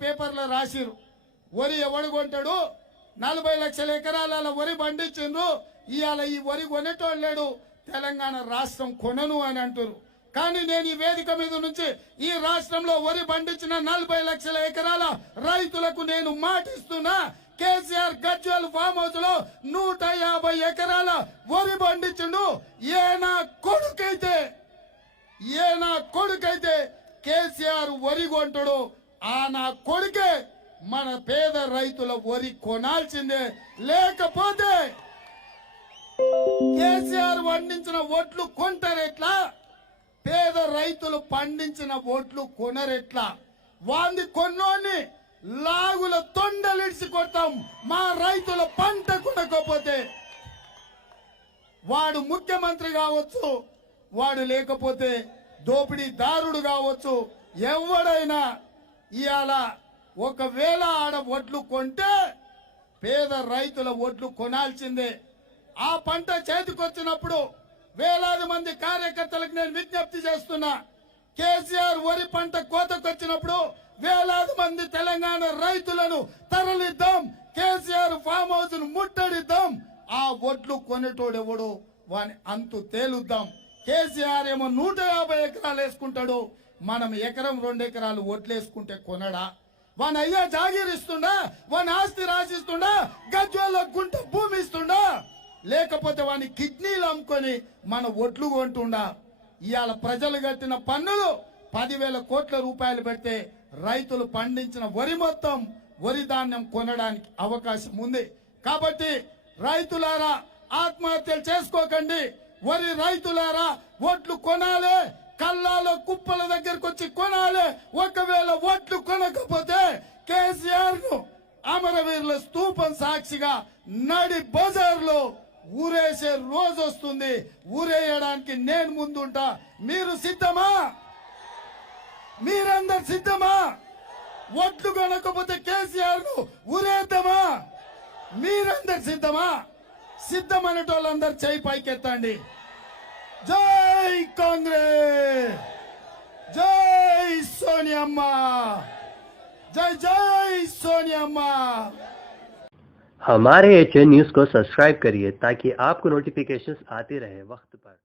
పేపర్లో రాసిరు వరి ఎవడు కొంటాడు 40 లక్షల ఎకరాల వరి పండించిండ్రు ఇవాళ ఈ వరి కొనేటోడు లేడు తెలంగాణ రాష్ట్రం కొనను అని అంటారు కానీ నేను ఈ వేదిక మీద నుంచి ఈ రాష్ట్రంలో వరి పండించిన 40 లక్షల ఎకరాల రైతులకు నేను మాటిస్తున్నా కేసీఆర్ గజ్వేల్ ఫామ్ హౌస్ లో 150 ఎకరాల వరి పండించిండు ఏ నా కొడుకైతే కేసీఆర్ వరి కొంటాడు ఆ నా కొడుకే మన పేద రైతుల వరి కొనాల్సిందే లేకపోతే కేసీఆర్ పండించిన ఓట్లు కొంటారెట్లా పేద రైతులు పండించిన ఓట్లు కొనరెట్లా వాంది కొన్నోని లాగుల తొండలిడిసి కొడతాం మా రైతుల పంట కొనకపోతే వాడు ముఖ్యమంత్రి కావచ్చు వాడు లేకపోతే దోపిడీదారుడు కావచ్చు ఎవడైనా ఇవాళ ఒకవేళ ఆడ ఒడ్లు కొంటే పేద రైతుల ఒడ్లు కొనాల్సిందే ఆ పంట చేతికొచ్చినప్పుడు వేలాది మంది కార్యకర్తలకు నేను విజ్ఞప్తి చేస్తున్నా కేసీఆర్ వరి పంట కోతకొచ్చినప్పుడు వేలాది మంది తెలంగాణ రైతులను తరలిద్దాం కేసీఆర్ ఫామ్ హౌస్ ను ముట్టడిద్దాం ఆ ఒడ్లు కొనేటోడెవడు వాని అంతు తేలుద్దాం కేసీఆర్ ఏమో 150 ఎకరాలు వేసుకుంటాడు మనం ఎకరం 2 ఎకరాలు ఒడ్లేసుకుంటే కొనడా వాని అయ్యా జాగీరిస్తుండా వాని ఆస్తి రాసిస్తుండా గజ్వేల్లో గుంట భూమి ఇస్తుండా లేకపోతే వాని కిడ్నీలు అమ్ముకొని మన ఒడ్లు కొంటుండా ఇవాళ ప్రజలు కట్టిన పన్నులు 10,000 కోట్ల రూపాయలు పెడితే రైతులు పండించిన వరి మొత్తం వరి ధాన్యం కొనడానికి అవకాశం ఉంది కాబట్టి రైతులారా ఆత్మహత్యలు చేసుకోకండి వరి రైతులారా ఓట్లు కొనాలి కల్లాల కుప్పల దగ్గరకు వచ్చి కొనాలి ఒకవేళ ఓట్లు కొనకపోతే కేసీఆర్ ను అమరవీరుల స్తూపం సాక్షిగా నడి బజార్లో ఊరేసే రోజు వస్తుంది ఊరేయడానికి నేను ముందుంటా మీరు సిద్ధమా మీరందరు సిద్ధమా ఓట్లు కొనకపోతే కేసీఆర్ ను ఊరేద్దామా మీరందరు సిద్ధమా సిద్ధమనేటోళ్ళందరూ చేయి పైకెత్తండి జై కాంగ్రెస్ జై సోనియమ్మ जय जय सोनिया। हमारे HN न्यूज़ को सब्सक्राइब करिए ताकि आपको नोटिफिकेशंस आते रहे वक्त पर।